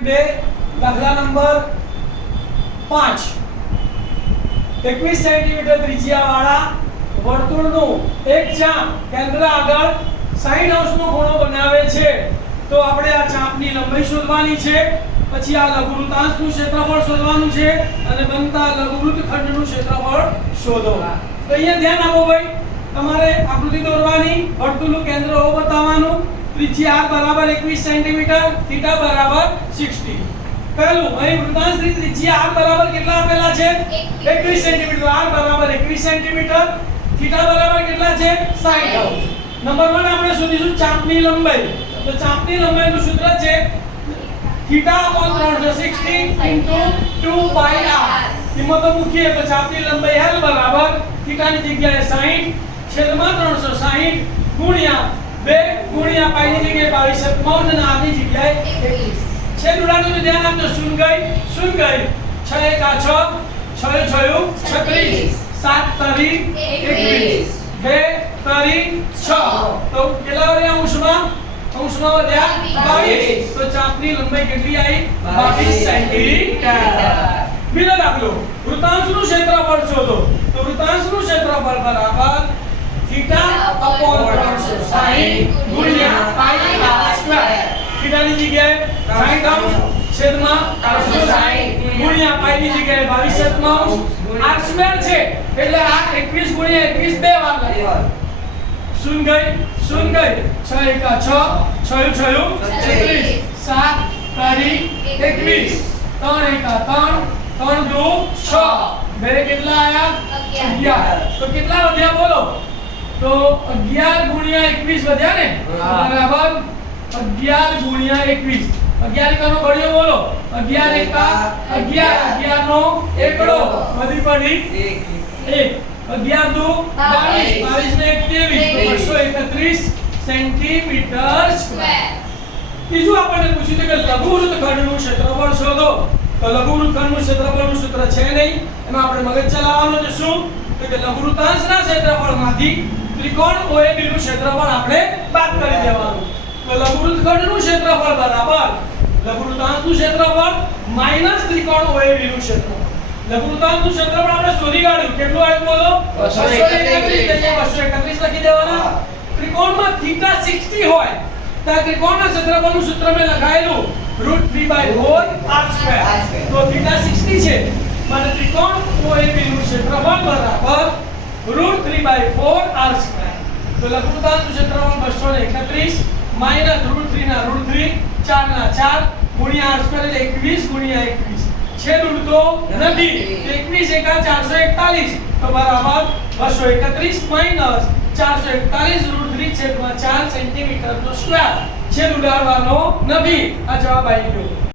બે દાખલા number 5 21 centimetre ત્રિજ્યાવાળા વર્તુળનું એક ચાપ કેન્દ્ર આગળ 60 અંશનો ખૂણો બનાવે છે તો આપણે આ ચાપની લંબાઈ શોધવાની છે પછી આ લઘુવૃત્તાંશનું ક્ષેત્રફળ શોધવાનું છે અને બનતા લઘુવૃત્ત ખંડનું ક્ષેત્રફળ શોધો તો અહીંયા ધ્યાન આપો ભાઈ તમારે આકૃતિ દોરવાની વર્તુળનું કેન્દ્ર O બતાવવાનું ત્રિજ્યા r બરાબર 21 સેન્ટીમીટર થીટા બરાબર 60 પહેલું અહીં વૃત્તાંશની ત્રિજ્યા r બરાબર કેટલા આપેલા છે 21 સેન્ટીમીટર r બરાબર 21 સેન્ટીમીટર થીટા બરાબર કેટલા છે 60 અંશ નંબર 1 આપણે શોધીશું ચાપની લંબાઈ તો ચાપની લંબાઈનું સૂત્ર છે થીટા / 360 * 2 pi r કિંમતો મૂકીએ તો ચાપની લંબાઈ l બરાબર થીટાની જગ્યાએ 60 છેદમાં 360 ગુણ્યા 2 ગુણ્યા પાઈ ની જગ્યાએ 22 અને r ની જગ્યાએ 21 છેદ ઉડાડવાનું ધ્યાન આપજો શૂન્ય ગઈ 6 * 1 = 6 6 * 6 = 36 7 * 3 = 21 2 * 6 તો કેટલા વધ્યા અંશમાં વધ્યા 22 તો ચાપની લંબાઈ કેટલી આવી 22 સેન્ટીમીટર બીજો દાખલો વૃત્તાંશનું ક્ષેત્રફળ શોધો તો વૃત્તાંશનું ક્ષેત્રફળ બરાબર થીટા / 360 ગુણ્યા પાઈ r સ્ક્વેર થીટાની જગ્યાએ 60 અંશ છેદમાં 360 ગુણ્યા પાઈ ની જગ્યાએ 22 અંશ r સ્ક્વેર છે એટલે આ 21 ગુણ્યા 21 બે વાર લખવાનું શૂન્ય ગઈ 6 * 1 = 6 6 * 6 = 36 7 * 21 3 * 1 = 3 3 * 2 = 6 બે કેટલા આયા 11 તો કેટલા વધ્યા બોલો તો 11 ગુણ્યા 21 વધ્યા ને બરાબર 11 ગુણ્યા 21 11 કનો ઘડિયો બોલો 11 * 1 = 11 નો એકડો વધી પડી 1 11 * 2 = 22 ને 1 = 231 સેન્ટીમીટર સ્ક્વેર બીજું આપણને પૂછ્યું છે કે લઘુવૃત્ત ખંડનું ક્ષેત્રફળ શોધો તો લઘુવૃત્ત ખંડનું ક્ષેત્રફળનું સૂત્ર છે નહીં એમાં આપણે મગજ ચલાવવાનું છે શું તો કે લઘુવૃત્તાંશના ક્ષેત્રફળમાંથી ત્રિકોણ OAB નું ક્ષેત્રફળ આપણે બાદ કરી દેવાનું તો લઘુવૃત્ત ખંડનું ક્ષેત્રફળ બરાબર લઘુવૃત્તાંશનું ક્ષેત્રફળ માઈનસ ત્રિકોણ OAB નું ક્ષેત્રફળ લઘુવૃત્તાંશનું ક્ષેત્રફળ આપણે શોધી કાઢ્યું કેટલું આવ્યું બોલો 231 લખી દેવાના ત્રિકોણમાં θ 60 હોય તો ત્રિકોણના ક્ષેત્રફળનું સૂત્ર મેં લખાયેલું √3/4 r² તો θ 60 છે মানে ત્રિકોણ OAB નું ક્ષેત્રફળ બરાબર √3/4 r² તો લઘુવૃત્તાંશનું ક્ષેત્રફળ 231 માઈનસ √3 ના √3 4 ના 4 ગુણ્યા r² એટલે 21 ગુણ્યા 21 છેદ ઉડતો નથી 21 * 1 = 441 તો બરાબર 231 માઈનસ 441 √3/4 સેન્ટીમીટર નો સ્ક્વેર છેદ ઉડાડવાનો નથી આ જવાબ આવી ગયો